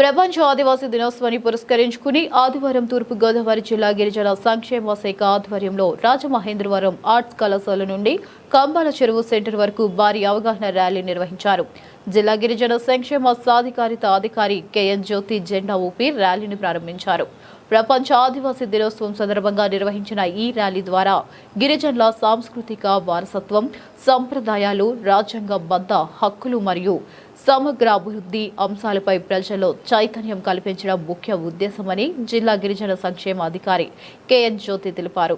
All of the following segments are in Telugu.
ప్రపంచ ఆదివాసీ దినోత్సవాన్ని పురస్కరించుకుని ఆదివారం తూర్పు గోదావరి జిల్లా గిరిజన సంక్షేమ శాఖ ఆధ్వర్యంలో రాజమహేంద్రవరం ఆర్ట్స్ కళాశాల నుండి కంబాల చెరువు సెంటర్ వరకు భారీ అవగాహన ర్యాలీ నిర్వహించారు. జిల్లా గిరిజన సంక్షేమ సాధికారిత అధికారి కెఎన్ జ్యోతి జెండా ఊపి ర్యాలీని ప్రారంభించారు. ప్రపంచ ఆదివాసీ దినోత్సవం సందర్భంగా నిర్వహించిన ఈ ర్యాలీ ద్వారా గిరిజనుల సాంస్కృతిక వారసత్వం, సంప్రదాయాలు, రాజ్యాంగబద్ధ హక్కులు మరియు సమగ్ర అభివృద్ధి అంశాలపై ప్రజల్లో చైతన్యం కల్పించడం ముఖ్య ఉద్దేశమని జిల్లా గిరిజన సంక్షేమ అధికారి కెఎన్ జ్యోతి తెలిపారు.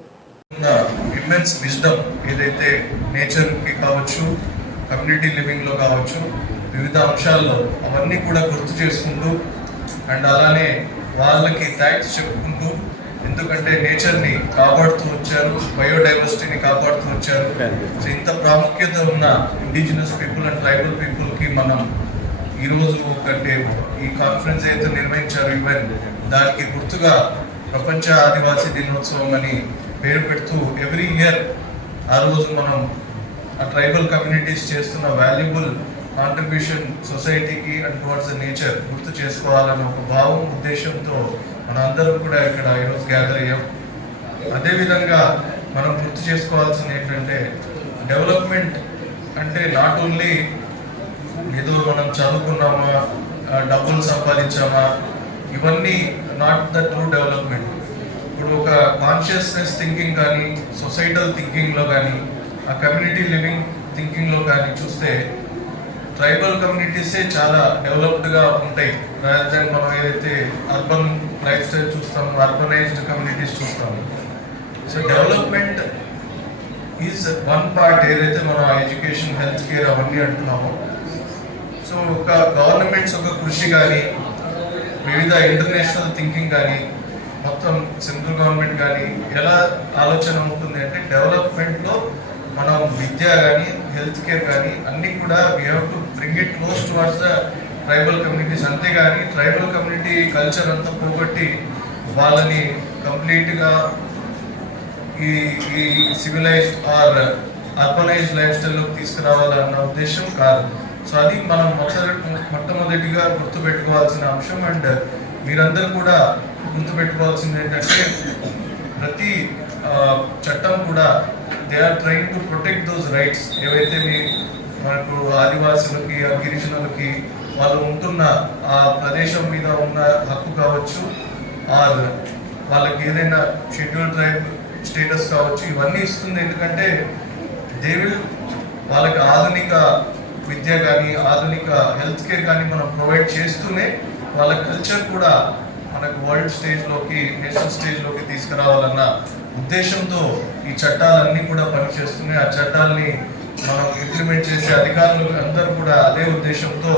ఇమ్మెన్స్ విజ్డమ్ ఏదైతే నేచర్కి కావచ్చు, కమ్యూనిటీ లివింగ్లో కావచ్చు, వివిధ అంశాల్లో అవన్నీ కూడా గుర్తు చేసుకుంటూ అండ్ అలానే వాళ్ళకి థ్యాంక్స్ చెప్పుకుంటూ, ఎందుకంటే నేచర్ని కాపాడుతూ వచ్చారు, బయోడైవర్సిటీని కాపాడుతూ వచ్చారు. సో ఇంత ప్రాముఖ్యత ఉన్న ఇండిజినస్ పీపుల్ అండ్ ట్రైబల్ పీపుల్కి మనం ఈరోజు కంటే ఈ కాన్ఫరెన్స్ అయితే నిర్వహించారు ఈవెన్ దానికి గుర్తుగా ప్రపంచ ఆదివాసీ దినోత్సవం అని పేరు పెడుతూ ఎవ్రీ ఇయర్ ఆ రోజు మనం ఆ ట్రైబల్ కమ్యూనిటీస్ చేస్తున్న వాల్యుబుల్ కాంట్రిబ్యూషన్ సొసైటీకి అండ్ టువర్డ్స్ ద నేచర్ గుర్తు చేసుకోవాలన్న ఒక భావం ఉద్దేశంతో మనందరం కూడా ఇక్కడ ఈరోజు గ్యాదర్ అయ్యాం. అదేవిధంగా మనం గుర్తు చేసుకోవాల్సింది ఏంటంటే డెవలప్మెంట్ అంటే నాట్ ఓన్లీ ఏదో మనం చదువుకున్నామా, డబ్బులు సంపాదించామా, ఇవన్నీ నాట్ ద ట్రూ డెవలప్మెంట్. ఇప్పుడు ఒక కాన్షియస్నెస్ థింకింగ్ కానీ, సొసైటల్ థింకింగ్లో కానీ, ఆ కమ్యూనిటీ లివింగ్ థింకింగ్లో కానీ చూస్తే ట్రైబల్ కమ్యూనిటీసే చాలా డెవలప్డ్గా ఉంటాయి. రాదర్ దెన్ మనం ఏదైతే అర్బన్ లైఫ్ స్టైల్ చూస్తాము, అర్బనైజ్డ్ కమ్యూనిటీస్ చూస్తాము. So development is one part. ఏదైతే మనం ఎడ్యుకేషన్, హెల్త్ కేర్ అవన్నీ అంటున్నామో, సో ఒక గవర్నమెంట్స్ ఒక కృషి కానీ, వివిధ ఇంటర్నేషనల్ థింకింగ్ కానీ, మొత్తం సెంట్రల్ గవర్నమెంట్ కానీ ఎలా ఆలోచన ఉంటుంది అంటే డెవలప్మెంట్లో మనం విద్య కానీ, హెల్త్ కేర్ కానీ అన్నీ కూడా we have to bring it close towards the tribal communities. అంతేగాని ట్రైబల్ కమ్యూనిటీ కల్చర్ అంతా పోగొట్టి వాళ్ళని కంప్లీట్గా ఈ సివిలైజ్డ్ ఆర్ అర్బనైజ్డ్ లైఫ్ స్టైల్లోకి తీసుకురావాలన్న ఉద్దేశం కాదు. సో అది మనం మొట్టమొదటిగా గుర్తుపెట్టుకోవాల్సిన అంశం. అండ్ మీరందరూ కూడా గుర్తుపెట్టుకోవాల్సింది ఏంటంటే ప్రతి చట్టం కూడా they are trying to protect those rights. ఏవైతే మనకు ఆదివాసులకి, గిరిజనులకి వాళ్ళు ఉంటున్న ఆ ప్రదేశం మీద ఉన్న హక్కు కావచ్చు, ఆర్ వాళ్ళకి ఏదైనా షెడ్యూల్ ట్రైబ్ స్టేటస్ కావచ్చు, ఇవన్నీ ఇస్తుంది. ఎందుకంటే దే విల్ వాళ్ళకి ఆధునిక విద్య కానీ, ఆధునిక హెల్త్ కేర్ కానీ మనం ప్రొవైడ్ చేస్తూనే వాళ్ళ కల్చర్ కూడా మనకు వరల్డ్ స్టేజ్లోకి, నేషనల్ స్టేజ్లోకి తీసుకురావాలన్న ఉద్దేశంతో ఈ చట్టాలన్నీ కూడా పనిచేస్తున్నాయి. ఆ చట్టాలని మనం ఇంప్లిమెంట్ చేసే అధికారులు అందరూ కూడా అదే ఉద్దేశంతో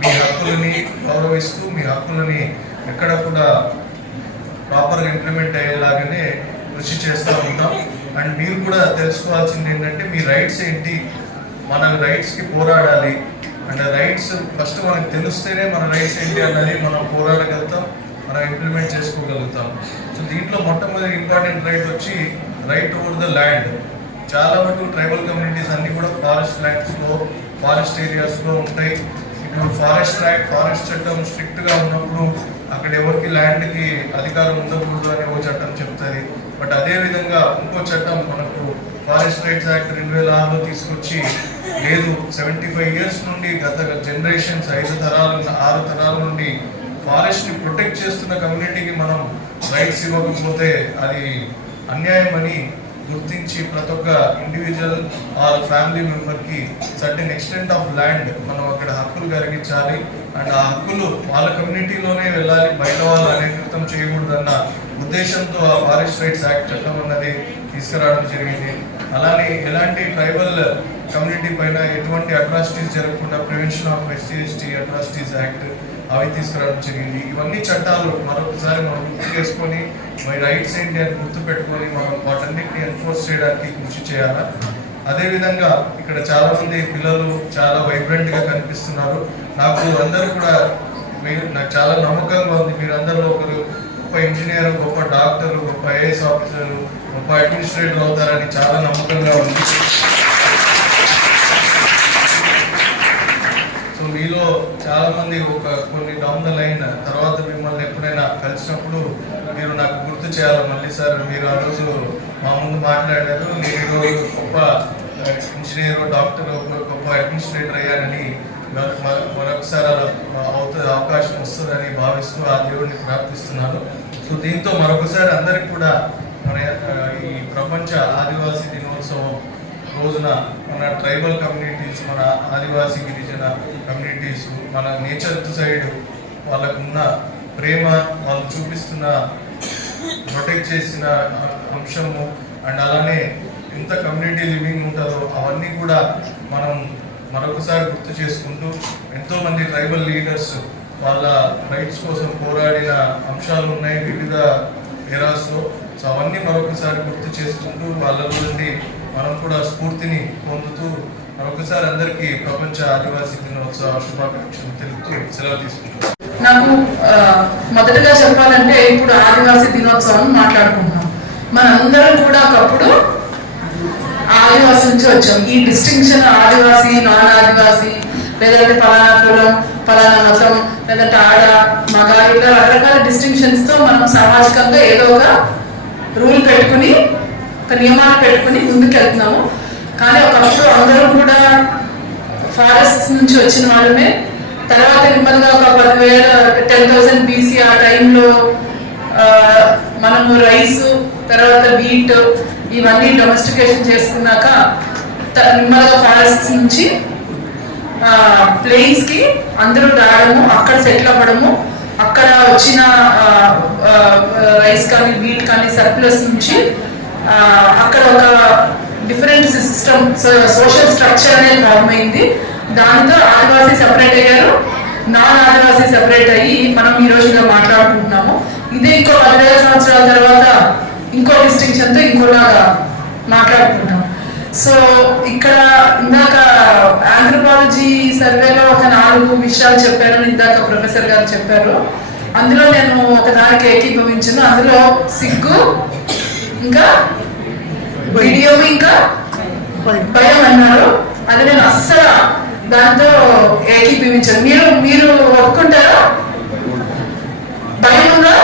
మీ హక్కులని గౌరవిస్తూ, మీ హక్కులని ఎక్కడ కూడా ప్రాపర్గా ఇంప్లిమెంట్ అయ్యేలాగానే కృషి చేస్తూ ఉంటాం. అండ్ మీరు కూడా తెలుసుకోవాల్సింది ఏంటంటే మీ రైట్స్ ఏంటి, మన రైట్స్కి పోరాడాలి. అండ్ రైట్స్ ఫస్ట్ మనకు తెలిస్తేనే మన రైట్స్ ఏంటి అన్నది మనం పోరాడగలుగుతాం, మనం ఇంప్లిమెంట్ చేసుకోగలుగుతాం. సో దీంట్లో మొట్టమొదటి ఇంపార్టెంట్ రైట్ వచ్చి రైట్ ఓవర్ ద ల్యాండ్. చాలా మటుకు ట్రైబల్ కమ్యూనిటీస్ అన్నీ కూడా ఫారెస్ట్ ల్యాండ్స్లో, ఫారెస్ట్ ఏరియాస్లో ఉంటాయి. ఇప్పుడు ఫారెస్ట్ చట్టం స్ట్రిక్ట్గా ఉన్నప్పుడు అక్కడ ఎవరికి ల్యాండ్కి అధికారం ఉండకూడదు అని ఒక చట్టం చెప్తుంది. బట్ అదేవిధంగా ఇంకో చట్టం మనకు ఫారెస్ట్ రైట్స్ యాక్ట్ 2006లో తీసుకొచ్చి లేదు 75 ఇయర్స్ నుండి గత జనరేషన్స్ 6 తరాల నుండి ఫారెస్ట్ని ప్రొటెక్ట్ చేస్తున్న కమ్యూనిటీకి మనం రైట్స్ ఇవ్వకపోతే అది అన్యాయం అని గుర్తించి ప్రతి ఒక్క ఇండివిజువల్ ఆర్ ఫ్యామిలీ మెంబర్కి సర్టెన్ ఎక్స్టెంట్ ఆఫ్ ల్యాండ్ మనం అక్కడ హక్కులు కలిగించాలి. అండ్ ఆ హక్కులు వాళ్ళ కమ్యూనిటీలోనే వెళ్ళాలి, బయట వాళ్ళు అనేకృతం చేయకూడదన్న ఉద్దేశంతో ఆ ఫారెస్ట్ రైట్స్ యాక్ట్ చట్టం అన్నది తీసుకురావడం జరిగింది. అలానే ఎలాంటి ట్రైబల్ కమ్యూనిటీ పైన ఎటువంటి అట్రాసిటీస్ జరగకుండా prevention of SC/ST atrocities act అవి తీసుకురావడం జరిగింది. ఇవన్నీ చట్టాలు మరొకసారి మనం గుర్తు చేసుకొని మన రైట్స్ ఏంటి అని గుర్తు పెట్టుకొని మనం వాటన్నిటిని ఎన్ఫోర్స్ చేయడానికి కృషి చేయాలి. అదేవిధంగా ఇక్కడ చాలామంది పిల్లలు చాలా వైబ్రెంట్గా కనిపిస్తున్నారు. నాకు అందరూ కూడా నాకు చాలా నమ్మకంగా ఉంది మీరందరిలో ఒకరు గొప్ప ఇంజనీర్, గొప్ప డాక్టర్, గొప్ప IAS ఆఫీసర్, గొప్ప అడ్మినిస్ట్రేటర్ అవుతారని చాలా నమ్మకంగా ఉంది. సో మీలో చాలా మంది కొన్ని డౌన్ ద లైన్ తర్వాత మిమ్మల్ని ఎప్పుడైనా కలిసినప్పుడు మీరు నాకు గుర్తు చేయాలి మళ్ళీ సార్, మీరు ఆ రోజు మా ముందు మాట్లాడారు, నేను ఈరోజు గొప్ప ఇంజనీర్, డాక్టర్, గొప్ప అడ్మినిస్ట్రేటర్ అయ్యానని మరొకసారి అవకాశం వస్తుందని భావిస్తూ ఆ దేవుడిని ప్రార్థిస్తున్నాను. సో దీంతో మరొకసారి అందరికి కూడా మన ఈ ప్రపంచ ఆదివాసీ దినోత్సవం రోజున మన ట్రైబల్ కమ్యూనిటీస్, మన ఆదివాసీ గిరిజన కమ్యూనిటీస్, మన నేచర్ సైడ్ వాళ్ళకున్న ప్రేమ, వాళ్ళు చూపిస్తున్న ప్రొటెక్ట్ చేసిన అంశము అండ్ అలానే ఎంత కమ్యూనిటీ లివింగ్ ఉంటుందో అవన్నీ కూడా మనం మరొకసారి గుర్తు చేసుకుంటూ ఎంతోమంది ట్రైబల్ లీడర్స్ వాళ్ళ రైట్స్ కోసం పోరాడిన అంశాలు ఉన్నాయి వివిధ ఎరాస్లో. సో అవన్నీ మరొకసారి గుర్తు చేసుకుంటూ వాళ్ళ నుండి మనం కూడా స్ఫూర్తిని పొందుతూ మరొకసారి అందరికీ ప్రపంచ ఆదివాసీ దినోత్సవ శుభాకాంక్షలు తెలుపుతూ సెలవు తీసుకుంటాం. నాకు మొదటగా చెప్పాలంటే ఇప్పుడు ఆదివాసీ దినోత్సవం మాట్లాడుకుంటున్నాం. మనందరం కూడా ఒకప్పుడు ఆదివాసీ నుంచి వచ్చాం. ఈ డిస్టింక్షన్ ఆదివాసీ, నాన్ ఆదివాసీ, లేదంటే పలానా కులం, పలానా మతం, లేదంటే ఆడ మగ, ఇట్లా రకరకాల డిస్టింక్షన్స్ తో మనం సామాజికంగా ఏదో ఒక రూల్ పెట్టుకుని, ఒక నియమాలు పెట్టుకుని ముందుకు వెళ్తున్నాము. కానీ ఒకప్పుడు అందరూ కూడా ఫారెస్ట్ నుంచి వచ్చిన వాళ్ళమే. తర్వాత నెమ్మదిగా ఒక 10,000 BC ఆ టైంలో మనము రైస్, తర్వాత వీట్ ఇవన్నీ డొమెస్టికేషన్ చేసుకున్నాక నెమ్మదిగా ఫారెస్ట్ నుంచి ప్లేన్స్ కి అందరూ రావడము, అక్కడ సెటిల్ అవ్వడము, అక్కడ వచ్చిన రైస్ కానీ వీట్ కానీ సర్ప్లస్ నుంచి అక్కడ ఒక డిఫరెంట్ సిస్టమ్, సోషల్ స్ట్రక్చర్ అనేది ఫార్మ్ అయింది. దానితో ఆదివాసీ సెపరేట్ అయ్యారు, నాన్ ఆదివాసీ సెపరేట్ అయ్యి మనం ఈ రోజుగా మాట్లాడుకుంటున్నాము. ఇదే ఇంకో 10,000 సంవత్సరాల తర్వాత ఇంకో డిస్టింక్షన్ తో ఇంకోలాగా మాట్లాడుకుంటాం. సో ఇక్కడ ఇందాక ఆంథ్రోపాలజీ సర్వేలో ఒక 4 విషయాలు చెప్పారని ఇందాక ప్రొఫెసర్ గారు చెప్పారు. అందులో నేను ఒకదానికి ఏకీభవించాను. అందులో సిగ్గు, ఇంకా బిడియం, ఇంకా భయం అన్నారు. అది నేను అస్సలు దాంతో ఏకీభవించాను. మీరు ఒప్పుకుంటారా? భయం ఉందా?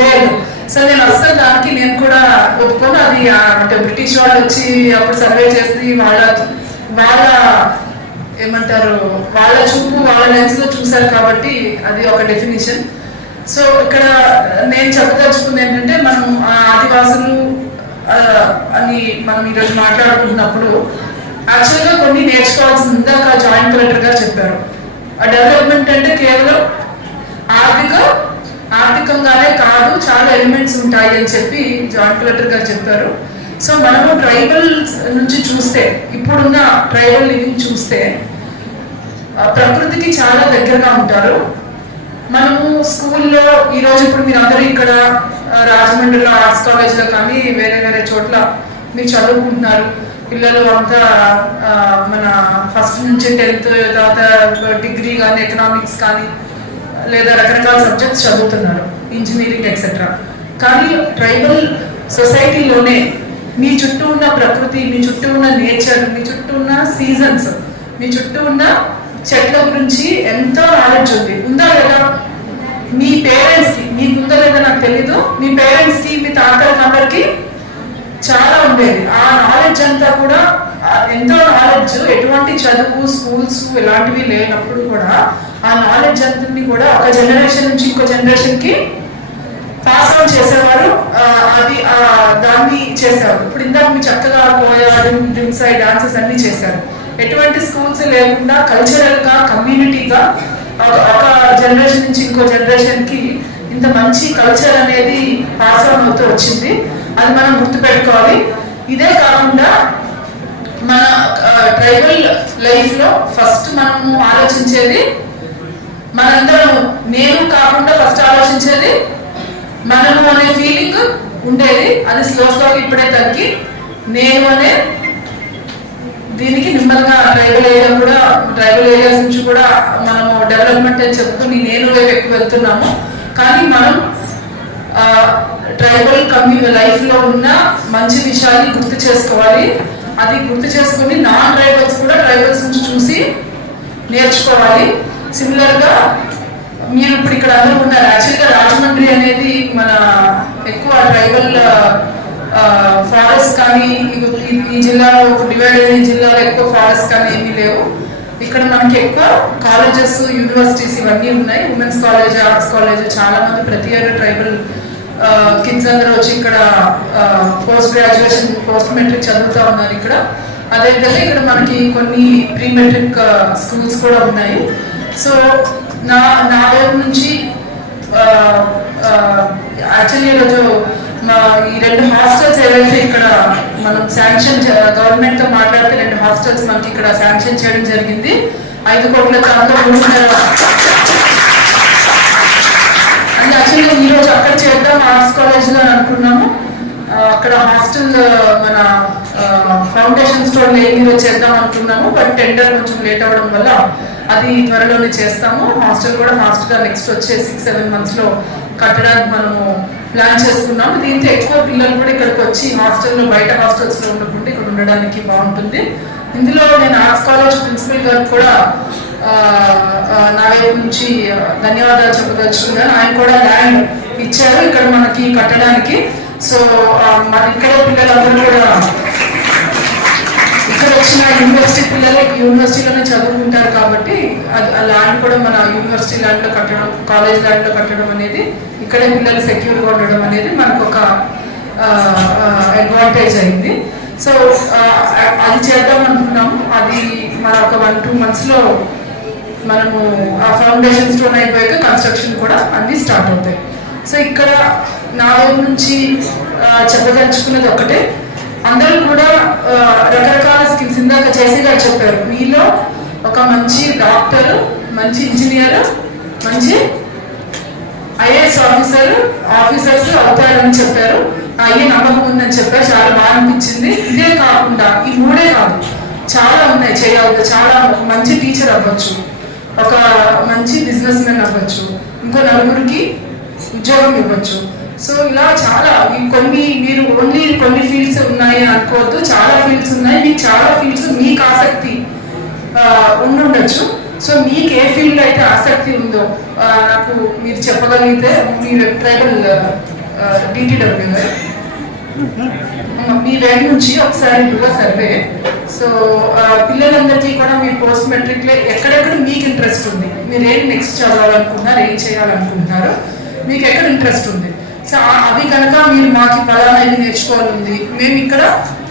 లేదు. సో నేను అస్సలు దానికి నేను కూడా ఒప్పుకోను. అది అంటే బ్రిటిష్ వాళ్ళు వచ్చి అప్పుడు సర్వే చేసి వాళ్ళ ఏమంటారు, వాళ్ళ చూపు, వాళ్ళ లెన్స్ లో చూసారు కాబట్టి అది ఒక డెఫినేషన్. సో ఇక్కడ నేను చెప్పదలుచుకుంది ఏంటంటే, మనం ఆదివాసులు అని మనం ఈరోజు మాట్లాడుకుంటున్నప్పుడు యాక్చువల్గా కొన్ని నేర్చుకోవాల్సింది ఇందాక జాయింట్ కలెక్టర్ గారు చెప్పారు. ఆ డెవలప్మెంట్ అంటే కేవలం ఆర్థికంగానే కాదు, చాలా ఎలిమెంట్స్ ఉంటాయి అని చెప్పి జాయింట్ కలెక్టర్ గారు చెప్పారు. సో మనము ట్రైబల్ నుంచి చూస్తే, ఇప్పుడున్న ట్రైబల్ లివింగ్ చూస్తే ప్రకృతికి చాలా దగ్గరగా ఉంటారు. మనము స్కూల్లో ఈరోజు ఇప్పుడు మీరు అందరూ ఇక్కడ రాజమండ్రిలో ఆర్ట్స్ కాలేజ్లో కానీ వేరే వేరే చోట్ల మీరు చదువుకుంటున్నారు. పిల్లలు అంతా మన ఫస్ట్ నుంచి 10th తర్వాత డిగ్రీ కానీ ఎకనామిక్స్ కానీ లేదా రకరకాల సబ్జెక్ట్స్ చదువుతున్నారు, ఇంజనీరింగ్ ఎక్సెట్రా. కానీ ట్రైబల్ సొసైటీలోనే మీ చుట్టూ ఉన్న ప్రకృతి, మీ చుట్టూ ఉన్న నేచర్, మీ చుట్టూ ఉన్న సీజన్స్, మీ చుట్టూ ఉన్న చెట్ల గురించి ఎంతో నాలెడ్జ్ ఉంది. ఉందా లేదా? మీ పేరెంట్స్కి మీకు ఉందా లేదా నాకు తెలీదు, మీ పేరెంట్స్కి, మీ తాతలకి చాలా ఉండేది. ఆ నాలెడ్జ్ అంతా కూడా ఎంతో నాలెడ్జ్, ఎటువంటి చదువు, స్కూల్స్ ఇలాంటివి లేనప్పుడు కూడా ఆ నాలెడ్జ్ అంతని కూడా ఒక జనరేషన్ నుంచి ఇంకో జనరేషన్ కి పాస్ అవుట్ చేసేవారు. అది దాన్ని చేసేవారు. ఇప్పుడు ఇందాక మీ చక్కగా పోయాడు, డ్రిమ్స్ అయి డాన్సెస్ అన్ని చేశారు. ఎటువంటి స్కూల్స్ లేకుండా కల్చరల్ గా, కమ్యూనిటీగా ఒక జనరేషన్ నుంచి ఇంకో జనరేషన్ కి ఇంత మంచి కల్చర్ అనేది పాస్ ఆన్ అవుతూ వచ్చింది. అది మనం గుర్తుపెట్టుకోవాలి. ఇదే కాకుండా మన ట్రైబల్ లైఫ్ లో ఫస్ట్ మనము ఆలోచించేది, మనందరం నేను కాకుండా ఫస్ట్ ఆలోచించేది మనము అనే ఫీలింగ్ ఉండేది. అది స్లోగా ఇప్పుడే తగ్గి నేను అనే దీనికి నెమ్మదిగా ట్రైబల్ ఏరియాస్ నుంచి కూడా మనము డెవలప్మెంట్ అని చెప్పుకుని నేను వైపు ఎక్కువ వెళ్తున్నాము. కానీ మనం ట్రైబల్ లైఫ్ లో ఉన్న మంచి విషయాన్ని గుర్తు చేసుకోవాలి. అది గుర్తు చేసుకుని నాన్ ట్రైబల్స్ కూడా ట్రైబల్స్ నుంచి చూసి నేర్చుకోవాలి. సిమిలర్గా మీరు ఇప్పుడు ఇక్కడ అందరూ ఉన్నారు. యాక్చువల్గా రాజమండ్రి అనేది మన ఎక్కువ ట్రైబల్ ఫారెస్ట్ కానీ ఈ జిల్లాలో డివైడ్ అయిన ఈ జిల్లాలో ఎక్కువ ఫారెస్ట్ కానీ ఏమీ లేవు. ఇక్కడ మనకి ఎక్కువ కాలేజెస్, యూనివర్సిటీస్ ఇవన్నీ ఉన్నాయి. ఉమెన్స్ కాలేజ్, ఆర్ట్స్ కాలేజ్, చాలా మంది ప్రతి ఇయర్ ట్రైబల్ కిడ్స్ అందరూ వచ్చి ఇక్కడ పోస్ట్ గ్రాడ్యుయేషన్, పోస్ట్ మెట్రిక్ చదువుతూ ఉన్నారు ఇక్కడ. అదేవిధంగా ఇక్కడ మనకి కొన్ని ప్రీ మెట్రిక్ స్కూల్స్ కూడా ఉన్నాయి. సో నా వైపు నుంచి యాక్చువల్లీ ఈరోజు ఈ 2 హాస్టల్స్ ఏవైతే ఇక్కడ మనం శాంక్షన్ గవర్నమెంట్తో మాట్లాడితే 2 హాస్టల్స్ మనకి ఇక్కడ శాంక్షన్ చేయడం జరిగింది. 5 కోట్ల దాంట్లో 3.5 అని యాక్చువల్గా ఈరోజు అక్కడ చేద్దాం ఆర్ట్స్ కాలేజ్లో అనుకున్నాము. అక్కడ హాస్టల్ మన ఫౌండేషన్ స్టోర్ ఈరోజు చేద్దాం అనుకున్నాము. బట్ టెండర్ కొంచెం లేట్ అవ్వడం వల్ల అది త్వరలోనే చేస్తాము. హాస్టల్ కూడా ఫాస్ట్గా నెక్స్ట్ వచ్చే 6-7 మంత్స్లో కట్టడానికి మనము ప్లాన్ చేసుకున్నాము. దీంతో ఎక్కువ పిల్లలు కూడా ఇక్కడికి వచ్చి హాస్టల్లో, బయట హాస్టల్స్లో ఉండకుండా ఇక్కడ ఉండడానికి బాగుంటుంది. ఇందులో నేను ఆర్ట్స్ కాలేజ్ ప్రిన్సిపల్ గారు కూడా నా వైపు నుంచి ధన్యవాదాలు చెప్పదలుచుకున్నాను. ఆయన కూడా ల్యాండ్ ఇచ్చారు ఇక్కడ మనకి కట్టడానికి. సో మన ఇక్కడ పిల్లలందరూ కూడా ఇక్కడ వచ్చిన యూనివర్సిటీ పిల్లలు యూనివర్సిటీలోనే చదువుకుంటారు కాబట్టి ఆ ల్యాండ్ కూడా మన యూనివర్సిటీ ల్యాండ్లో కట్టడం, కాలేజ్ ల్యాండ్లో కట్టడం అనేది, ఇక్కడే పిల్లలు సెక్యూర్గా ఉండడం అనేది మనకు ఒక అడ్వాంటేజ్ అయింది. సో అది చేద్దాం అనుకున్నాము. అది మన ఒక 1-2 మంత్స్లో మనము ఆ ఫౌండేషన్ స్టోన్ అయిపోయాక కన్స్ట్రక్షన్ కూడా అన్నీ స్టార్ట్ అవుతాయి. సో ఇక్కడ నా వైపు నుంచి చెప్పదలుచుకున్నది ఒకటే, అందరూ కూడా రకరకాల స్కిల్స్ ఇందాక చేసి గారు చెప్పారు. మీలో ఒక మంచి డాక్టర్, మంచి ఇంజనీర్, మంచి ఐఏఎస్ ఆఫీసర్స్ అవుతారని చెప్పారు. అయ్యే నమ్మకం ఉందని చెప్పారు. చాలా బాగా అనిపించింది. ఇదే కాకుండా ఈ 3 కాదు, చాలా ఉన్నాయి చేయాలి. చాలా మంచి టీచర్ అవ్వచ్చు, ఒక మంచి బిజినెస్ మ్యాన్ అవ్వచ్చు, ఇంకో 4 ఉద్యోగం ఇవ్వచ్చు. సో ఇలా చాలా మీరు ఓన్లీ కొన్ని ఫీల్డ్స్ ఉన్నాయి అనుకోవద్దు, చాలా ఫీల్డ్స్ ఉన్నాయి. మీకు చాలా ఫీల్డ్స్ మీకు ఆసక్తి ఉండుండొచ్చు. సో మీకు ఏ ఫీల్డ్ అయితే ఆసక్తి ఉందో నాకు మీరు చెప్పగలిగితే, మీరు ట్రైబల్ DTW మీ వైపు నుంచి ఒకసారి సర్వే. సో పిల్లలందరికీ కూడా మీ పోస్ట్ మెట్రిక్లో ఎక్కడెక్కడ మీకు ఇంట్రెస్ట్ ఉంది, మీరు ఏం నెక్స్ట్ చదవాలనుకుంటున్నారు, ఏం చేయాలనుకుంటున్నారు, మీకు ఎక్కడ ఇంట్రెస్ట్ ఉంది. సో అవి కనుక మీరు మాకు ఫలానా ఇది నేర్చుకోవాలంది, మేము ఇక్కడ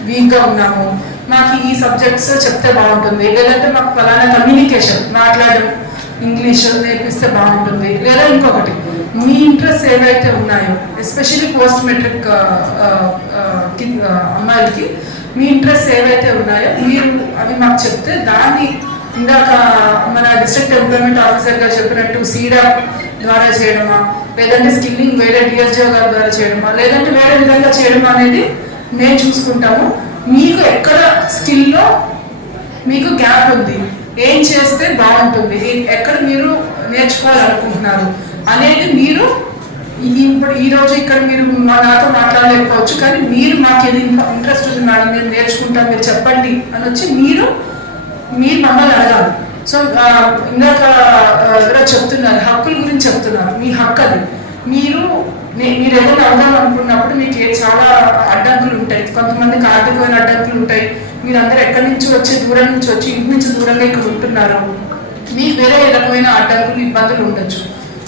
వీక్గా ఉన్నాము, మాకు ఈ సబ్జెక్ట్స్ చెప్తే బాగుంటుంది, లేదంటే మాకు ఫలానా కమ్యూనికేషన్, మాట్లాడడం, ఇంగ్లీష్ నేర్పిస్తే బాగుంటుంది, లేదా ఇంకొకటి మీ ఇంట్రెస్ట్ ఏవైతే ఉన్నాయో, ఎస్పెషల్లీ పోస్ట్ మెట్రిక్ అమ్మాయిలకి మీ ఇంట్రెస్ట్ ఏవైతే ఉన్నాయో మీరు అవి మాకు చెప్తే దాన్ని ఇందాక మన డిస్ట్రిక్ట్ ఎంప్లాయ్మెంట్ ఆఫీసర్ గారు చెప్పినట్టు సీడా ద్వారా చేయడమా, లేదంటే స్కిల్లింగ్ వేరే డిఎస్జో గారి ద్వారా చేయడమా, లేదంటే వేరే విధంగా చేయడమా అనేది మేము చూసుకుంటాము. మీకు ఎక్కడ స్కిల్లో మీకు గ్యాప్ ఉంది, ఏం చేస్తే బాగుంటుంది, ఎక్కడ మీరు నేర్చుకోవాలనుకుంటున్నారు అనేది మీరు ఇప్పుడు ఈరోజు ఇక్కడ మీరు నాతో మాట్లాడలేకపోవచ్చు, కానీ మీరు మాకు ఏది ఇంట్రెస్ట్ ఉంది మేడం, మేము నేర్చుకుంటాం, మీరు చెప్పండి అని వచ్చి మీరు మమ్మల్ని అడగాలి. సో ఇందాక ఎవరో చెప్తున్నారు, హక్కుల గురించి చెప్తున్నారు. మీ హక్కు అది. మీరు ఏదైనా అవుదాం అనుకున్నప్పుడు మీకు చాలా అడ్డంకులు ఉంటాయి. కొంతమందికి ఆర్థికమైన అడ్డంకులు ఉంటాయి. మీరందరూ ఎక్కడి నుంచి వచ్చి దూరం నుంచి వచ్చి ఇంటి నుంచి దూరంగా ఇక్కడ ఉంటున్నారు. మీకు వేరే రకమైన అడ్డంకులు, ఇబ్బందులు ఉండొచ్చు.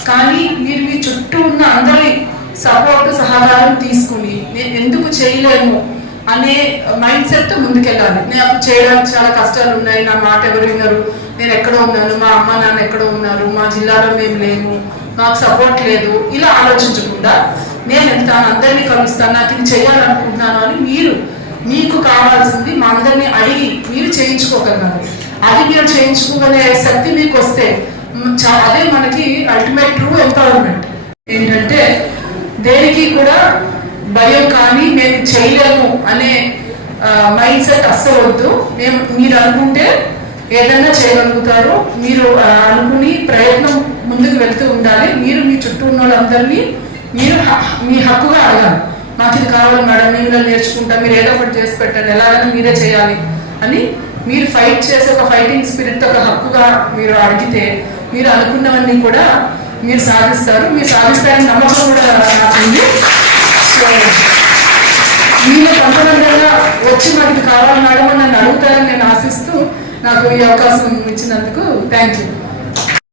కానీ మీరు మీ చుట్టూ ఉన్న అందరి సపోర్ట్, సహకారం తీసుకుని నేను ఎందుకు చేయలేము అనే మైండ్ సెట్తో ముందుకెళ్ళాలి. నేను అప్పుడు చేయడానికి చాలా కష్టాలు ఉన్నాయి, నా మాట ఎవరు వినరు, నేను ఎక్కడో ఉన్నాను, మా అమ్మ నాన్న ఎక్కడో ఉన్నారు, మా జిల్లాలో మేము లేము, నాకు సపోర్ట్ లేదు, ఇలా ఆలోచించకుండా నేను వెళ్తాను, అందరినీ కలుస్తాను, నాకు ఇది చేయాలనుకుంటున్నాను అని మీకు కావాల్సింది మా అందరినీ అడిగి మీరు చేయించుకోగలగాలి. అది మీరు చేయించుకోగలే శక్తి మీకు వస్తే అదే మనకి అల్టిమేట్ ట్రూ ఎంపవర్మెంట్. ఏంటంటే దేనికి కూడా భయం కానీ మేము చేయలేము అనే మైండ్ సెట్ అస్సలు వద్దు. మీరు అనుకుంటే ఏదైనా చేయగలుగుతారు. మీరు అనుకుని ప్రయత్నం ముందుకు వెళ్తూ ఉండాలి. మీరు మీ చుట్టూ ఉన్న వాళ్ళందరినీ మీరు మీ హక్కుగా అడగాలి. మాకు ఇది కావాలి మేడం, మేము ఇలా నేర్చుకుంటాం, మీరు ఏదో ఒకటి చేసి పెట్టండి, ఎలాగైనా మీరే చేయాలి అని మీరు ఫైట్ చేసి ఒక ఫైటింగ్ స్పిరిట్ ఒక హక్కుగా మీరు అడిగితే మీరు అనుకున్నవన్నీ కూడా మీరు సాధిస్తారు. మీరు సాధిస్తారని నమ్మకం కూడా నాకుంది. సో మీరు కొంతమందిగా వచ్చి మనకి కావాలి మేడం అని నన్ను అడుగుతారని నేను ఆశిస్తూ నాకు ఈ అవకాశం ఇచ్చినందుకు థ్యాంక్ యూ.